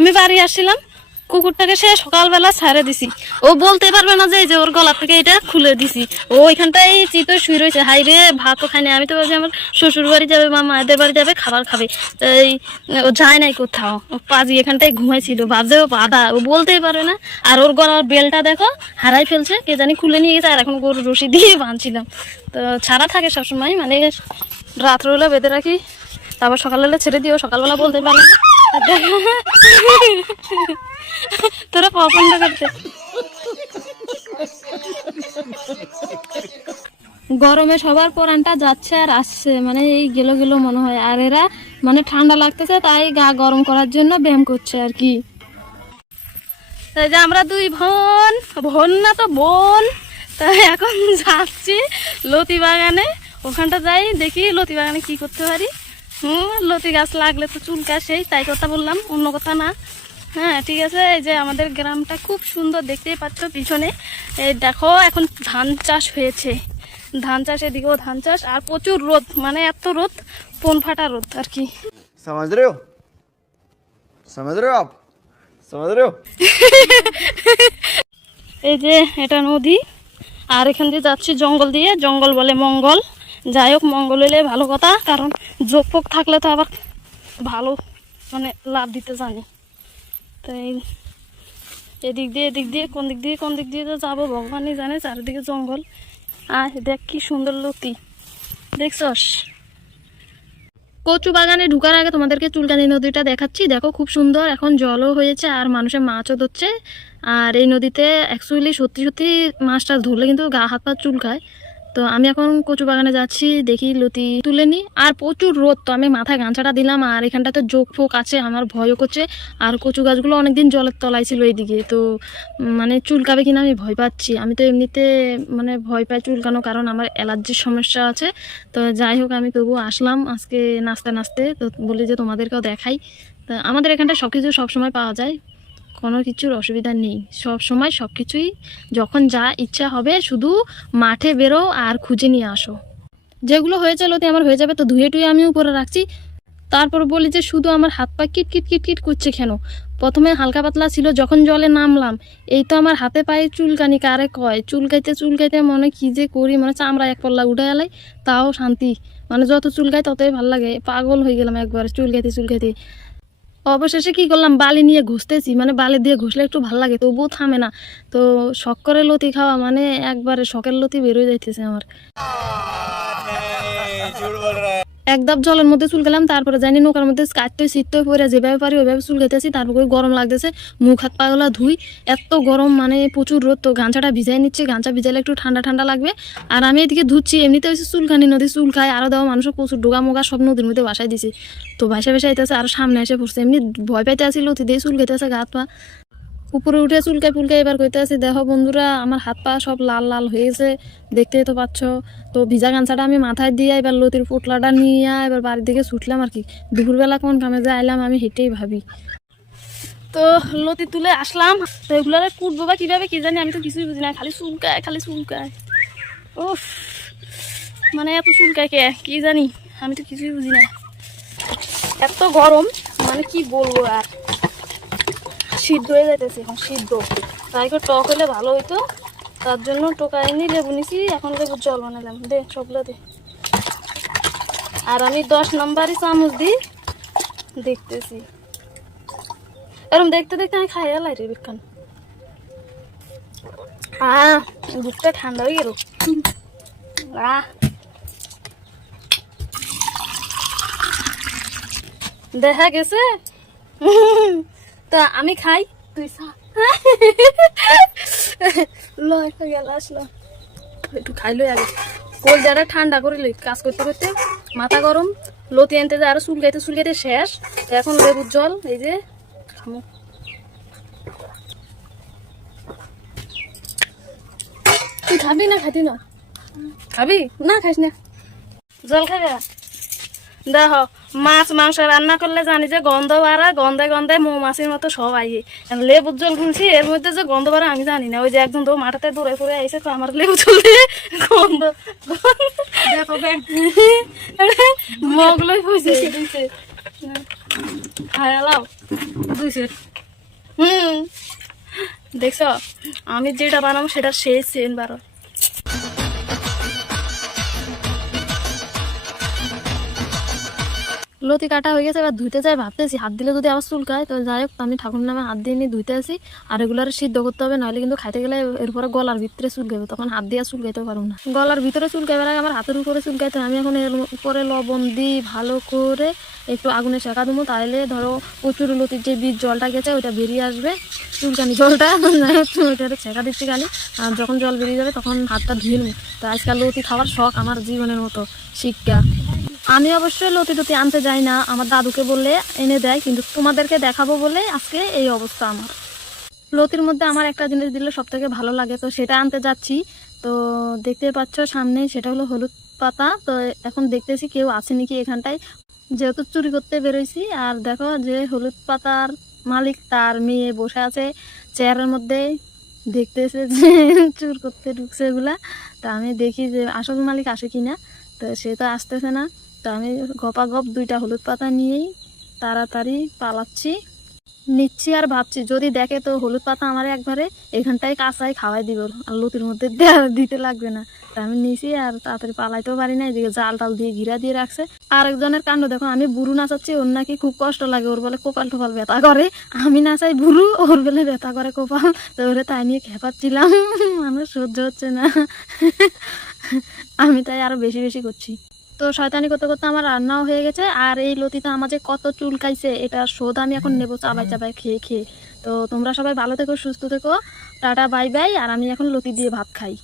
আমি বাড়ি আসছিলাম কুকুরটাকে সে সকালবেলা ছাড়ে দিছি। ও বলতে পারবে না যে এই যে ওর গলা থেকে এটা খুলে দিছি। ও ওইখানটাই চিতো শুয়ে রয়েছে। হাই রে ভাতও খায়নি আমি তো ভাবছি আমার শ্বশুর বাড়ি যাবে বা মায়েদের বাড়ি যাবে, খাবার খাবে। তাই ও যায় নাই কোথাও। ও পাজি এখানটায় ঘুমাইছিল, ভাবছে ও বাধা ও বলতেই পারবে না। আর ওর গলার বেলটা দেখো, হারাই ফেলছে, কে জানি খুলে নিয়ে গেছে, আর এখন গরু রশি দিয়ে বাঁধছিলাম। তো ছাড়া থাকে সবসময় মানে রাত্রবেলা বেঁধে রাখি, তারপর সকালবেলা ছেড়ে দিও, সকালবেলা বলতে পারবে না। তোরা পছন্দ করতে গরমে সবার পরানটা যাচ্ছে আর আসছে মানে এই গেলো গেলো মনে হয়। আর এরা মানে ঠান্ডা লাগতেছে, তাই গা গরম করার জন্য ব্যায়াম করছে আর কি। তাই যে আমরা দুই বোন বোন না তো বোন। তাই এখন যাচ্ছি লতি বাগানে ওখানটা যাই, দেখি লতি বাগানে কি করতে পারি। হুম লতি গাছ লাগলে তো চুলকা সেই তাই কথা বললাম অন্য কথা না। হ্যাঁ ঠিক আছে এই যে আমাদের গ্রামটা খুব সুন্দর দেখতেই পাচ্ছ পিছনে। এই দেখো এখন ধান চাষ হয়েছে। ধান চাষ এদিকেও ধান চাষ আর প্রচুর রোদ মানে এত রোদ পোন ফাটা রোদ আর কি। সমাজ রে সমাজ এই যে এটা নদী আর এখান দিয়ে যাচ্ছি জঙ্গল দিয়ে জঙ্গল বলে মঙ্গল। যাই হোক, মঙ্গল হলে ভালো কথা, কারণ যোগ ফোক থাকলে তো আবার ভালো মানে লাভ দিতে জানি। তাই এদিক দিয়ে এদিক দিয়ে, কোন দিক দিয়ে, কোন দিক দিয়ে তো যাব, ভগবানই জানে, চারিদিকে জঙ্গল। আর দেখ কি সুন্দর লতি। দেখছস? কচু বাগানে ঢুকার আগে তোমাদেরকে চুলকানি নদীটা দেখাচ্ছি। দেখো, খুব সুন্দর, এখন জলও হয়েছে আর মানুষের মাছও ধরছে। আর এই নদীতে অ্যাকচুয়ালি সত্যি সত্যি মাছটা ধরলে কিন্তু গা হাত পা চুলকায়। তো আমি এখন কচু বাগানে যাচ্ছি, দেখি লতি তুলে নি। আর প্রচুর রোদ তো, আমি মাথায় গামছাটা দিলাম আর এখানটাতে জোক ফোক আছে, আমার ভয়ও করছে। আর কচু গাছগুলো অনেকদিন জলের তলায় ছিল এইদিকে, তো মানে চুলকাবে কিনা আমি ভয় পাচ্ছি। আমি তো এমনিতে মানে ভয় পাই চুলকানো কারণ আমার অ্যালার্জির সমস্যা আছে। তো যাই হোক, আমি তবু আসলাম আজকে নাচতে নাচতে তো বলি যে তোমাদেরকেও দেখাই। তা আমাদের এখানটা সব কিছু সবসময় পাওয়া যায়। কোনো কিছুর অসুবিধা নেই। সব সময় সব কিছুই যখন যা ইচ্ছা হবে শুধু মাঠে বেরো আর খুঁজে নিয়ে আসো। যেগুলো হয়েছে লোতে আমার হয়ে যাবে তো ধুয়ে টুয়ে আমি উপরে রাখছি। তারপর বলি যে শুধু আমার হাত পা কিট কিট কিট কিট করছে কেন? প্রথমে হালকা পাতলা ছিল, যখন জলে নামলাম, এই তো আমার হাতে পায়ে চুলকানি, কারে কয়? চুলকাইতে চুলকাইতে মনে কি যে করি মানে চামড়া এক পল্লা উঠে এলাই, তাও শান্তি। মানে যত চুলকাই ততই ভালো লাগে। পাগল হয়ে গেলাম একবার, চুলকাইতে চুলকাইতে। অবশেষে কি করলাম? বালি নিয়ে ঘুষতেছি। মানে বালি দিয়ে ঘুষলে একটু ভালো লাগে, তবুও থামে না। তো শখ করে লতি খাওয়া মানে একবারে শখের লতি বেরোয় যাইতেছে আমার। এক ধাপ জলের মধ্যে চুল গেলাম, তারপরে জানি নৌকার মধ্যে কাটতে শীত পরে যেভাবে পারি ওইভাবে চুল খেতেছি তারপরে গরম লাগতেছে, মুখ হাত পাগুলা ধুই, এত গরম মানে প্রচুর রোদ, তো গাঁচাটা ভিজাই নিচ্ছে গাঁচা ভিজাইলে একটু ঠান্ডা ঠান্ডা লাগবে। আর আমি এদিকে ধুচ্ছি, এমনিতে হচ্ছে চুলখানি, নদী চুল খায় আরও দেওয়া মানুষের প্রচুর ডোগা মোগা সব নদীর মধ্যে বাসায় দিছি। তো বাসা বাসা আইতেছে, আর সামনে এসে পড়ছে, এমনি ভয় পাইতে আসি লতি দিয়ে চুল খেতেছে গা পা। উপরে উঠে চুলকায় ফুলকায় এবার কইতে দেখো বন্ধুরা, আমার হাত পা সব লাল লাল হয়েছে দেখতেই তো পাচ্ছ। তো ভিজা গামছাটা আমি মাথায় দিয়ে এবার লতির পোটলাটা নিয়ে এবার বাড়ির দিকে ছুটলাম আর কি। দুপুরবেলা কোন কামে যে আইলাম, আমি হেঁটেই ভাবি। তো লতি তুলে আসলাম, তো এগুলো কুটবো বা কীভাবে কি জানি, আমি তো কিছুই বুঝি না, খালি চুলকায় খালি চুলকায়। উফ মানে এত চুলকায় কে, কি জানি, আমি তো কিছুই বুঝি না। এত গরম মানে কি বলব আর? সিদ্ধ হয়ে যাইতেছে, এখন সিদ্ধ। তাই করে টক হলে ভালো হইতো। তার জন্য টোকায় টোকাইনি, লেবু নিছি, এখন লেবুর জল বানালাম। দে, সবগুলো দে। আর আমি দশ নম্বরই চামচ দিই। দেখতেছি। এরকম দেখতে দেখতে আমি খাই এলাই রে বিক্ষণ আহ, বুকটা ঠান্ডা হয়ে গেল। আহ। দেখা গেছে? তা আমি খাই? তুই আসলো। একটু খাইলো আগে। কলজাটা ঠান্ডা করে লই, কাজ করতে করতে। মাথা গরম, লতি আনতে যে আরও চুলকাইতে চুলকাইতে শেষ। এখন লেবুর জল, এই যে তুই খাবি না খাতি না? খাবি? না খাইস না। জল খাবি দেখো মাছ, মাংস রান্না করলে জানি যে গন্ধ বাড়া, গন্ধে গন্ধে মৌমাছির মতো সব আইয়ে। লেবুর জল গুনছি, এর মধ্যে যে গন্ধ বাড়া আমি জানি না। ওই যে একজন তো মাঠাতে দৌড়ে পড়ে আইসে আমার লেবু জল দিয়ে গন্ধ মগলই খাই আলাও বুঝছে হুম। দেখছ, আমি যেটা বানাবো সেটা শেষ সেন বারো। লতি কাটা হয়ে গেছে, এবার ধুইতে যাই ভাবতেছি। হাত দিলে যদি আবার চুলকায়, তো যাই হোক, আমি ঠাকুর নামে হাত দিয়ে নিয়ে ধুইতে আসি। আর এগুলো সিদ্ধ করতে হবে, নাহলে কিন্তু খাইতে গেলে এরপরে গলার ভিতরে চুল চুলকাবে তখন হাত দিয়ে চুল চুলকাইতে পারব না। গলার ভিতরে চুলকাইবার আগে আমার হাতের উপরে চুলকাইতে হয়। আমি এখন এর উপরে লবণ দিই ভালো করে, একটু আগুনে শেখা দেবো। তাহলে ধরো প্রচুর লতির যে বীজ জলটা গেছে, ওইটা বেরিয়ে আসবে। চুলকানি জলটা ওইটা ছেঁকা দিচ্ছি খালি। আর যখন জল বেরিয়ে যাবে, তখন হাতটা ধুয়ে নেব। তো আজকাল লতি খাওয়ার শখ আমার জীবনের মতো। শিক্ষা। আমি অবশ্যই লতি টতি আনতে যাই না, আমার দাদুকে বললে এনে দেয়, কিন্তু তোমাদেরকে দেখাবো বলে আজকে এই অবস্থা আমার। লতির মধ্যে আমার একটা জিনিস দিলে সব থেকে ভালো লাগে, তো সেটা আনতে যাচ্ছি। তো দেখতে পাচ্ছ সামনে, সেটা হলো হলুদ পাতা। তো এখন দেখতেছি কেউ আছে নাকি এখানটায়। যেহেতু চুরি করতে বেরোইছি, আর দেখো যে হলুদ পাতার মালিক তার মেয়ে বসে আছে চেয়ারের মধ্যে। দেখতেছে যে চুর করতে ঢুকছে এগুলা। তা আমি দেখি যে আসল মালিক আসে কিনা, তো সে তো আসতেছে না। তো আমি গপা গপ দুইটা হলুদ পাতা নিয়েই তাড়াতাড়ি পালাচ্ছি, নিচ্ছি আর ভাবছি, যদি দেখে তো হলুদ পাতা আমার একবারে এখানটায় কাঁচাই খাওয়াই দিব, আর লতির মধ্যে দিতে লাগবে না। তা আমি নিছি আর তাড়াতাড়ি পালাইতেও পারি না, এদিকে জাল টাল দিয়ে ঘিরা দিয়ে রাখছে। আরেকজনের কাণ্ড দেখো, আমি বুড়ু নাচাচ্ছি, ওর নাকি খুব কষ্ট লাগে, ওর বলে কপাল টোপাল ব্যথা করে। আমি নাচাই বুড়ু ওর বলে ব্যথা করে কপাল, তো ওরে তাই নিয়ে খেপাচ্ছিলাম, আমার সহ্য হচ্ছে না। আমি তাই আরও বেশি বেশি করছি। তো শয়তানি করতে করতে আমার রান্নাও হয়ে গেছে, আর এই লতিটা আমার যে কত চুলকাইছে, এটা শোধ আমি এখন নেব চাবাই চাবাই খেয়ে খেয়ে। তো তোমরা সবাই ভালো থেকো, সুস্থ থেকো, টাটা, বাই বাই, আর আমি এখন লতি দিয়ে ভাত খাই।